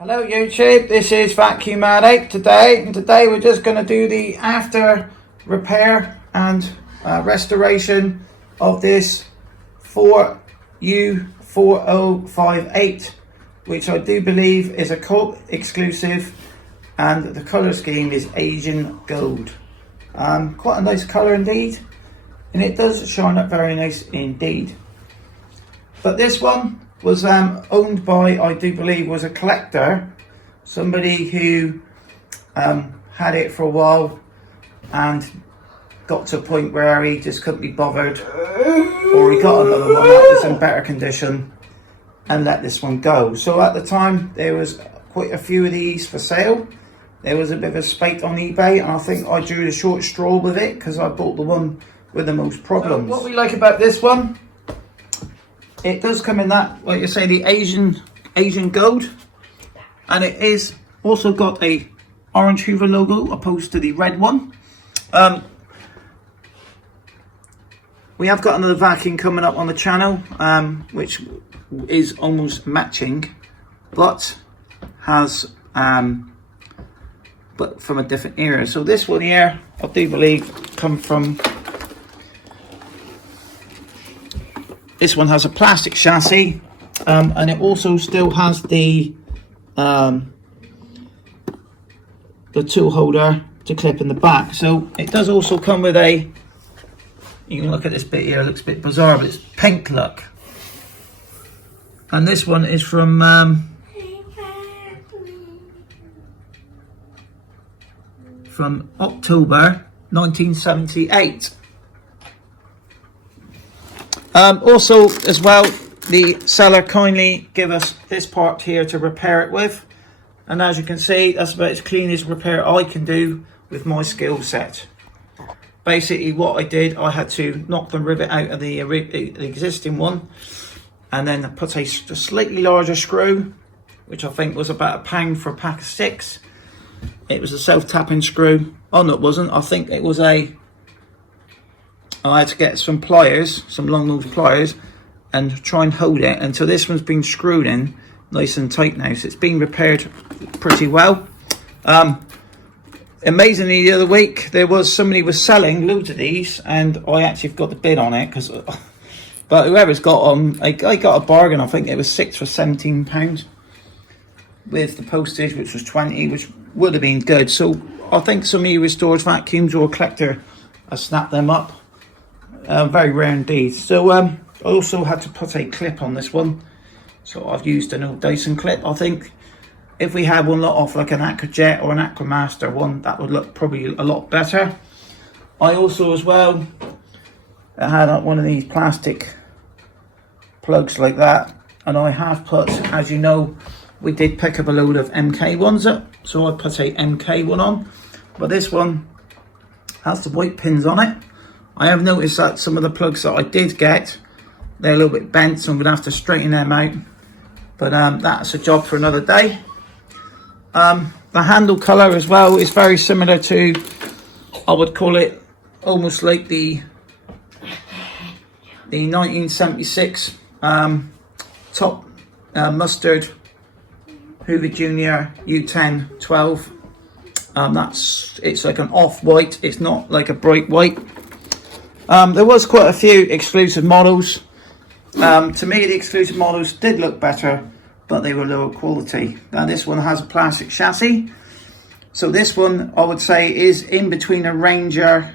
Hello YouTube, this is Vacuum8 today, and today we're just going to do the after repair and restoration of this Ford U4058, which I do believe is a cult exclusive, and the colour scheme is Asian gold. Quite a nice colour indeed, and it does shine up very nice indeed. But this one was owned by, I do believe, was a collector, somebody who had it for a while and got to a point where he just couldn't be bothered, or he got another one that was in better condition and let this one go. So at the time there was quite a few of these for sale. There was a bit of a spate on eBay, and I think I drew the short straw with it because I bought the one with the most problems. So what we like about this one, it does come in that, like you say, the Asian gold, and it is also got a orange Hoover logo opposed to the red one. We have got another vacuum coming up on the channel, which is almost matching, but has but from a different era. So this one here, I do believe, come from. This one has a plastic chassis, and it also still has the tool holder to clip in the back. So it does also come with a, you can look at this bit here, it looks a bit bizarre, but it's pink look. And this one is from October 1978. Also, as well, the seller kindly gave us this part here to repair it with, and as you can see, that's about as clean as repair I can do with my skill set. Basically, what I did, I had to knock the rivet out of the existing one, and then put a slightly larger screw, which I think was about £1 for a pack of 6. It was a self-tapping screw. Oh no, it wasn't. I think it was I had to get some pliers, some long nose pliers, and try and hold it until this one's been screwed in nice and tight now. So it's been repaired pretty well. Amazingly, the other week there was somebody was selling loads of these, and I actually got the bid on it, but whoever's got them, I got a bargain. I think it was 6 for £17 with the postage, which was 20, which would have been good. So I think somebody who restores vacuums or a collector has snapped them up. Very rare indeed. So I also had to put a clip on this one, so I've used an old Dyson clip. I think if we had one lot off like an Aquajet or an Aquamaster one, that would look probably a lot better. I also as well had one of these plastic plugs like that, and I have put, as you know, we did pick up a load of MK ones up, so I put a MK one on, but this one has the white pins on it. I have noticed that some of the plugs that I did get, they're a little bit bent, so I'm going to have to straighten them out. But that's a job for another day. The handle colour as well is very similar to, I would call it almost like the 1976 top mustard Hoover Junior U10-12. It's like an off-white, it's not like a bright white. There was quite a few exclusive models. To me, the exclusive models did look better, but they were lower quality. Now this one has a plastic chassis, so this one I would say is in between a Ranger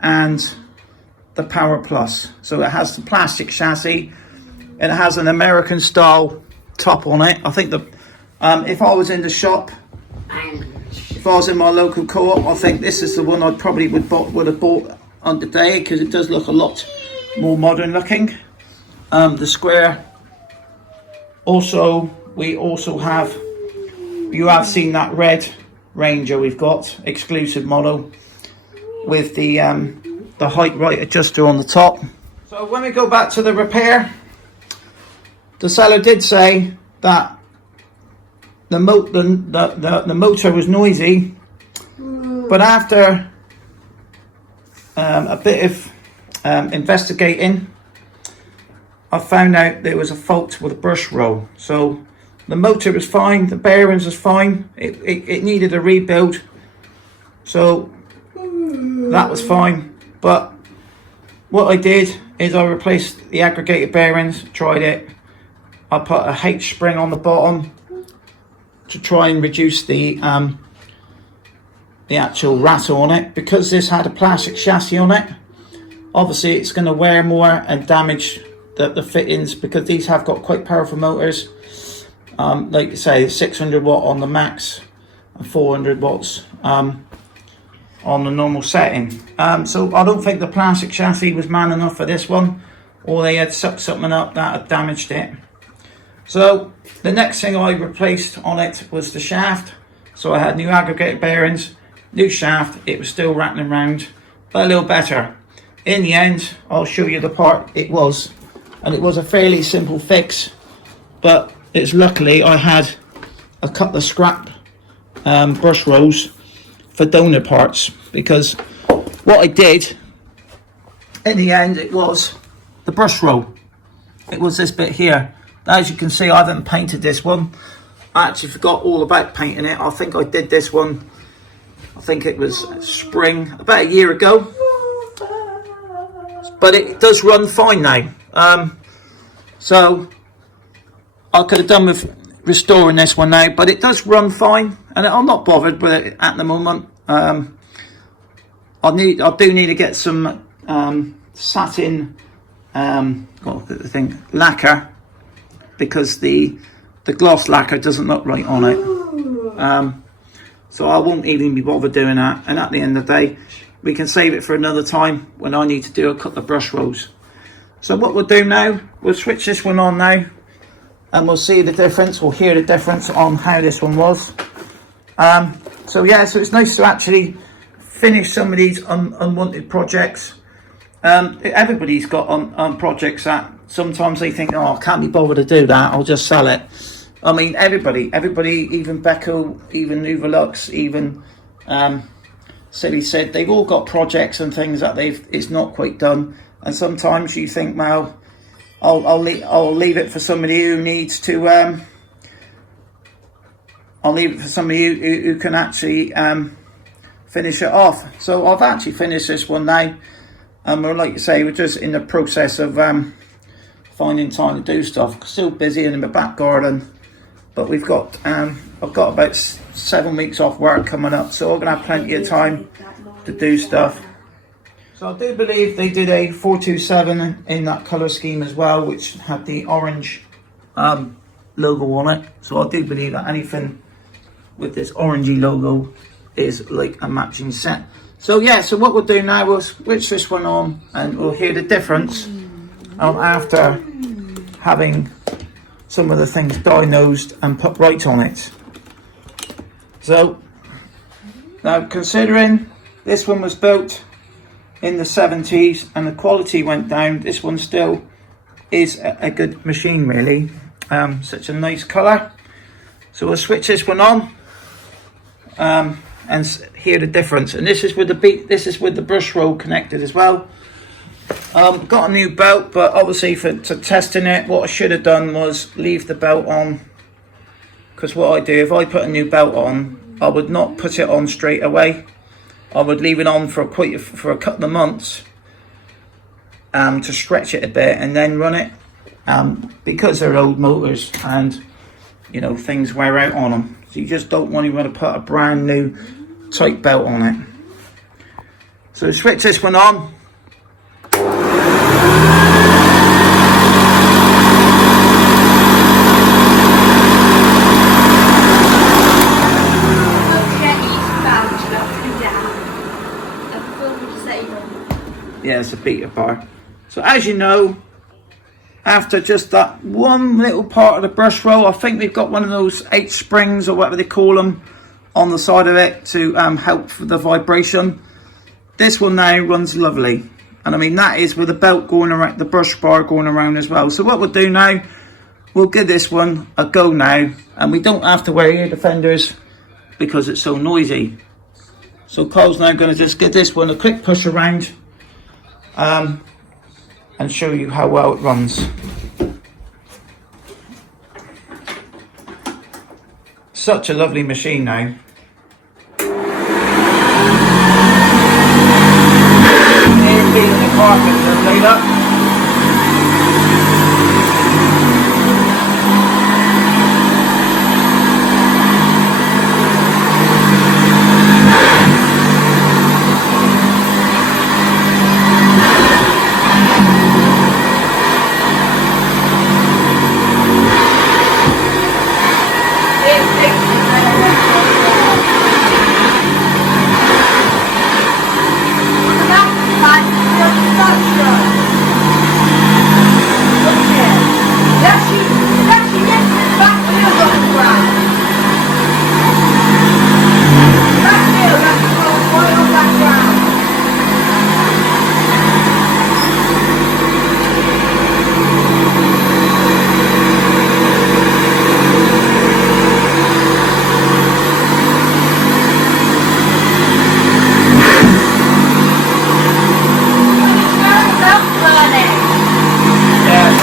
and the Power Plus. So it has the plastic chassis, and it has an American style top on it. I think if I was in the shop, if I was in my local co-op, I think this is the one I probably would have bought on the day, because it does look a lot more modern looking. The square, also we also have, you have seen that red Ranger we've got, exclusive model, with the height right adjuster on the top. So when we go back to the repair, the seller did say that the motor was noisy, but after a bit of investigating, I found out there was a fault with the brush roll. So The motor was fine, the bearings was fine. It needed a rebuild, so that was fine. But what I did is I replaced the aggregated bearings, tried it. I put a H spring on the bottom to try and reduce the actual rattle on it. Because this had a plastic chassis on it, obviously it's going to wear more and damage the fittings, because these have got quite powerful motors. Like you say, 600 watt on the max and 400 watts on the normal setting. So I don't think the plastic chassis was man enough for this one, or they had sucked something up that had damaged it. So the next thing I replaced on it was the shaft. So I had new aggregated bearings, new shaft. It was still rattling around, but a little better. In the end, I'll show you the part it was, and it was a fairly simple fix, but it's luckily I had a couple of scrap brush rolls for donor parts, because what I did in the end, it was the brush roll. It was this bit here. As you can see, I haven't painted this one. I actually forgot all about painting it. I think I did this one, I think it was spring, about a year ago. But it does run fine now. So I could have done with restoring this one now, but it does run fine, and I'm not bothered with it at the moment. I do need to get some satin lacquer, because the gloss lacquer doesn't look right on it. So I won't even be bothered doing that, and at the end of the day we can save it for another time when I need to do a couple of brush rolls. So what we'll do now, we'll switch this one on now, and we'll see the difference, we'll hear the difference on how this one was. So yeah, so it's nice to actually finish some of these unwanted projects. Everybody's got on projects that sometimes they think, oh, I can't be bothered to do that, I'll just sell it. I mean, everybody, even Becco, even Uvalux, even Silly said, they've all got projects and things that it's not quite done. And sometimes you think, well, I'll leave it for somebody who needs to. I'll leave it for somebody who can actually finish it off. So I've actually finished this one now, and we're, like you say, we're just in the process of finding time to do stuff. Still busy in the back garden, but we've got I've got about 7 weeks off work coming up, so we're gonna have plenty of time to do stuff. So I do believe they did a 427 in that colour scheme as well, which had the orange logo on it. So I do believe that anything with this orangey logo is like a matching set. So yeah, so what we'll do now, we'll switch this one on and we'll hear the difference after having some of the things diagnosed and put right on it. So now, considering this one was built in the 70s and the quality went down, this one still is a good machine, really. Such a nice colour. So we'll switch this one on and hear the difference. And this is with the brush roll connected as well. Got a new belt, but obviously for testing it, what I should have done was leave the belt on, because what I do, if I put a new belt on, I would not put it on straight away. I would leave it on for a couple of months to stretch it a bit and then run it, because they're old motors and you know things wear out on them. So you just don't want to put a brand new tight belt on it. So switch this one on. Yeah, it's a beater bar. So as you know, after just that one little part of the brush roll, I think we've got one of those 8 springs or whatever they call them on the side of it to help with the vibration. This one now runs lovely, and I mean that is with the belt going around, the brush bar going around as well. So what we'll do now, we'll give this one a go now, and we don't have to wear ear defenders because it's so noisy. So Cole's now going to just give this one a quick push around and show you how well it runs. such a lovely machine now. Here's leaving the carpet laid up.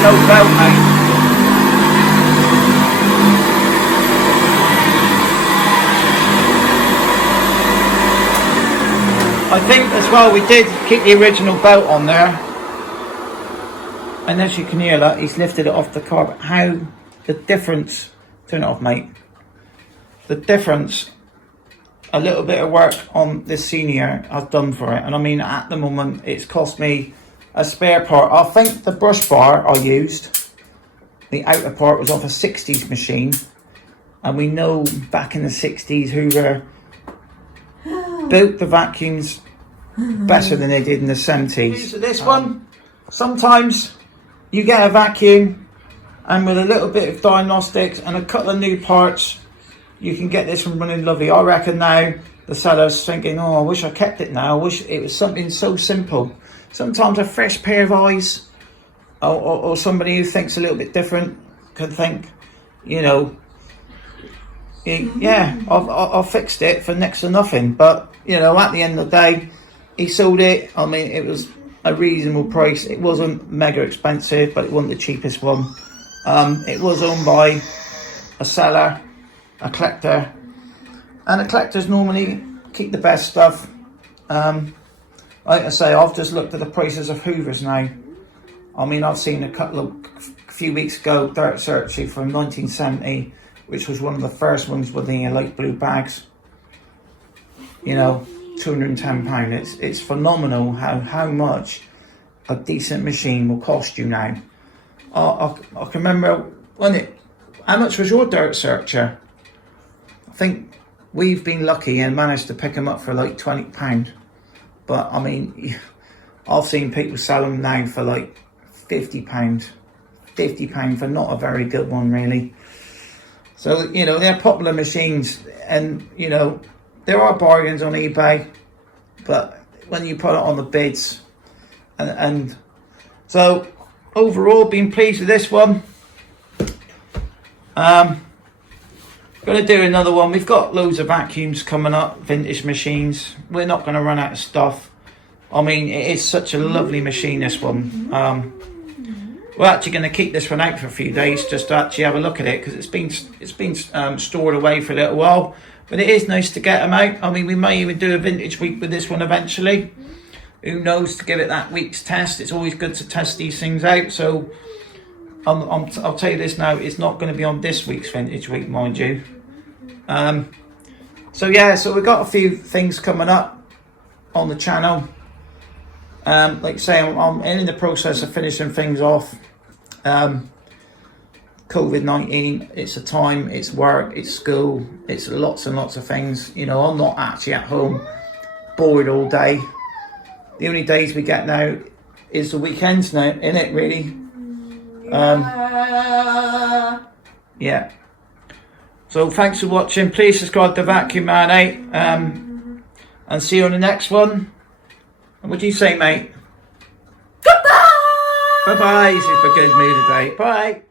No belt, mate. I think as well we did keep the original belt on there, and as you can hear that, he's lifted it off the carpet. How the difference, turn it off, mate, the difference a little bit of work on this senior I've done for it. And I mean, at the moment it's cost me a spare part. I think the brush bar I used, the outer part, was off a 60s machine, and we know back in the 60s Hoover built the vacuums better than they did in the 70s. So this one, sometimes you get a vacuum and with a little bit of diagnostics and a couple of new parts, you can get this one running lovely. I reckon now the seller's thinking, oh, I wish I kept it now. I wish it was something so simple. Sometimes a fresh pair of eyes, or somebody who thinks a little bit different can think, you know, yeah, I've fixed it for next to nothing. But, you know, at the end of the day, he sold it. I mean, it was a reasonable price. It wasn't mega expensive, but it wasn't the cheapest one. It was owned by a seller, a collector, and the collectors normally keep the best stuff. Like I say, I've just looked at the prices of Hoovers now. I mean, I've seen a few weeks ago, Dirt Searchy from 1970, which was one of the first ones with the light blue bags. You know, £210. It's phenomenal how much a decent machine will cost you now. I can remember how much was your Dirt Searcher? I think we've been lucky and managed to pick them up for like £20. But I mean, I've seen people sell them now for like £50. £50 for not a very good one, really. So, you know, they're popular machines, and, you know, there are bargains on eBay, but when you put it on the bids, and so overall, been pleased with this one. Going to do another one. We've got loads of vacuums coming up, vintage machines. We're not going to run out of stuff. I mean, it is such a lovely machine, this one. We're actually going to keep this one out for a few days just to actually have a look at it, because it's been stored away for a little while. But it is nice to get them out. I mean, we may even do a vintage week with this one eventually. Who knows, to give it that week's test. It's always good to test these things out. So I'll tell you this now, it's not going to be on this week's vintage week, mind you. So yeah, so we've got a few things coming up on the channel. Like I say, I'm in the process of finishing things off. COVID-19, it's a time, it's work, it's school, it's lots and lots of things. You know, I'm not actually at home bored all day. The only days we get now is the weekends now, innit, really? Yeah. So thanks for watching. Please subscribe to Vacuum Man 8, and see you on the next one. And what do you say, mate? Goodbye! Bye-bye. He's in a good mood today. Bye.